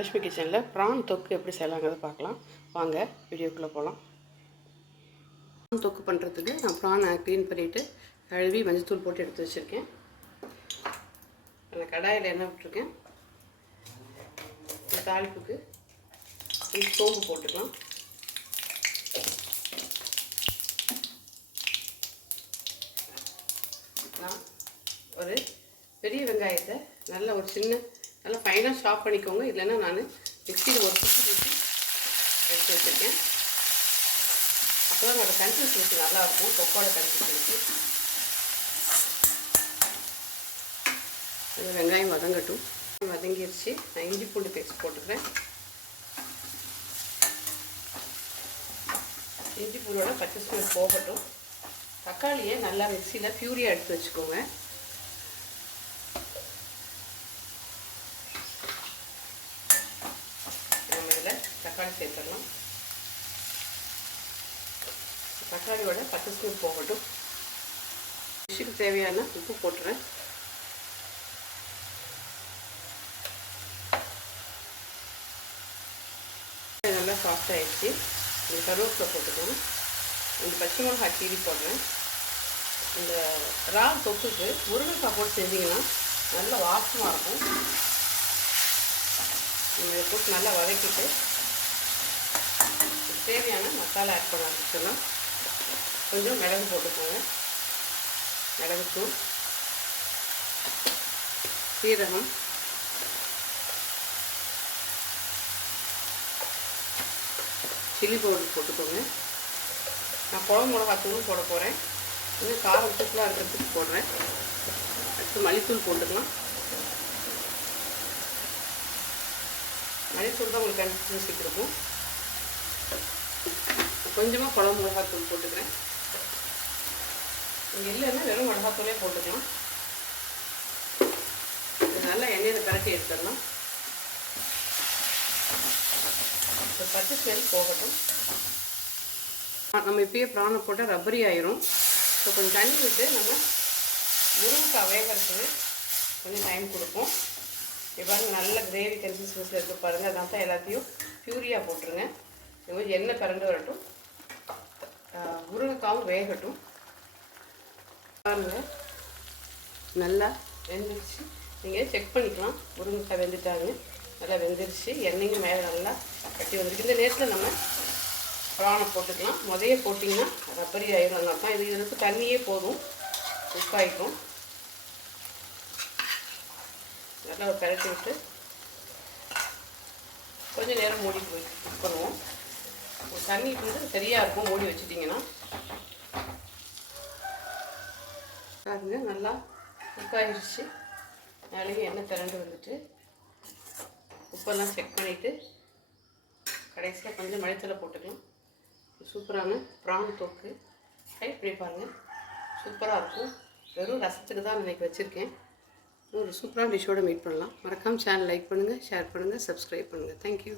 லட்சுமி கிச்சனில் ப்ரான் தொக்கு எப்படி செய்யலாங்கிறத பார்க்கலாம். வாங்க வீடியோக்குள்ளே போகலாம் ப்ரான் தொக்கு பண்ணுறதுக்கு நான் ப்ரானை க்ளீன் பண்ணிவிட்டு கழுவி மஞ்சத்தூள் போட்டு எடுத்து வச்சுருக்கேன். அந்த கடாயில் எண்ணெய் விட்டுருக்கேன். இந்த தாளிப்புக்கு சோம்பு போட்டுக்கலாம். நான் ஒரு பெரிய வெங்காயத்தை நல்ல ஒரு சின்ன நல்லா ஃபைனாக ஸ்டாப் பண்ணிக்கோங்க. இல்லைன்னா நான் மிக்சியில் ஒரு சுற்றி சுற்றி எடுத்து வச்சுருக்கேன். அப்போ தான் அதோட கன்சிஸ்டன்சி நல்லாயிருக்கும். தொக்கோட கன்சிஸ்டன்சி இது வெங்காயம் வதங்கட்டும். வதங்கிடுச்சு நான் இஞ்சி பூண்டு பேஸ்ட் போட்டுக்கிறேன். இஞ்சி பூண்டோட பச்சை ஸ்மெல் போகட்டும். தக்காளியை நல்லா மிக்சியில் பியூரியாக எடுத்து வச்சுக்கோங்க நம்ம இதில் தக்காளி சேர்த்துடலாம். தக்காளியோட பத்து ஸ்பூன் போகட்டும். ஃபிஷ்ஷுக்கு தேவையான உப்பு போட்டுறேன். நல்லா சாஃப்ட் ஆகிடுச்சு இந்த கருவேப்பிலை போட்டுக்கணும் இந்த பச்சை மிளகாய் கீரி போடுறேன். இந்த ரா தொக்குக்கு முருங்கைக்காய் போட்டு செஞ்சிங்கன்னா நல்ல வாசமாக இருக்கும். இதை போட்டு நல்லா வதக்கிட்டு தேவையான மசாலா ஆட் பண்ண ஆரம்பிச்சிடலாம் கொஞ்சம் மிளகு போட்டுக்கோங்க. மிளகுத்தூள் சீரகம் சில்லி பவுடர் போட்டுக்கோங்க. நான் குழம்பு மிளகாத்தூளும் போட போகிறேன் இன்னும் காரம் தூக்கலாக இருக்கிறதுக்கு போடுறேன். அடுத்து மல்லித்தூள் போட்டுக்கலாம். மல்லித்தூள் தான் உங்களுக்கு கன்சிஸ்டன்சி கொடுக்கும் கொஞ்சமாக குழம்பு மிளகாத்தூள் போட்டுக்கிறேன். இங்கே இல்லைன்னா வெறும் மிளகாத்தூளே போட்டுக்கலாம். இது நல்லா எண்ணெயில் கரட்டி எடுத்துடலாம் இப்போ பச்சை ஸ்மெல் போகட்டும். நம்ம இப்பயே ப்ரானை போட்டால் ரப்பரி ஆயிரும். ஸோ கொஞ்சம் தண்ணி விட்டு நம்ம முருங்கைக்காய் வேகிறதுக்கு கொஞ்சம் டைம் கொடுப்போம். இப்போ நல்ல கிரேவி கன்சிஸ்டன்சியில் இருக்குது பாருங்கள் அதான் தான் எல்லாத்தையும் பியூரியாக போட்டுருங்க. இது மாதிரி எண்ணெய் பிறண்டு வரட்டும். முருங்கைக்காவும் வேகட்டும். பாருங்கள் நல்லா வெந்துருச்சு. நீங்கள் செக் பண்ணிக்கலாம். முருங்கைக்காய் வெந்துட்டாங்க. நல்லா வெந்துருச்சு. எண்ணெயும் மேலே நல்லா கட்டி வந்துருக்கு. இந்த நேரத்தில் நம்ம பிராணம் போட்டுக்கலாம். முதைய போட்டிங்கன்னா ரப்பரி ஆயிரும். தான் இது இதுக்கு தண்ணியே போதும். உப்பாயிக்கும். நல்லா ஒரு விட்டு கொஞ்சம் நேரம் மூடி போய் பண்ணுவோம் தண்ணி வந்து சரியாக இருக்கும் மூடி வச்சிட்டிங்கன்னா. பாருங்க நல்லா குக் ஆயிடுச்சு மேலேயும் எண்ணெய் திரண்டு வந்துட்டு உப்பெல்லாம் செக் பண்ணிவிட்டு கடைசியாக கொஞ்சம் மழைத்தலை போட்டுக்கலாம் சூப்பரான ப்ரான் தொக்கு. ட்ரை பண்ணி பாருங்கள் சூப்பராக இருக்கும். வெறும் ரசத்துக்கு தான் இன்றைக்கி வச்சுருக்கேன். ஒரு சூப்பரான டிஷ்ஷோடு மீட் பண்ணலாம். மறக்காமல் சேனல் லைக் பண்ணுங்கள் ஷேர் பண்ணுங்கள் சப்ஸ்கிரைப் பண்ணுங்கள் தேங்க்யூ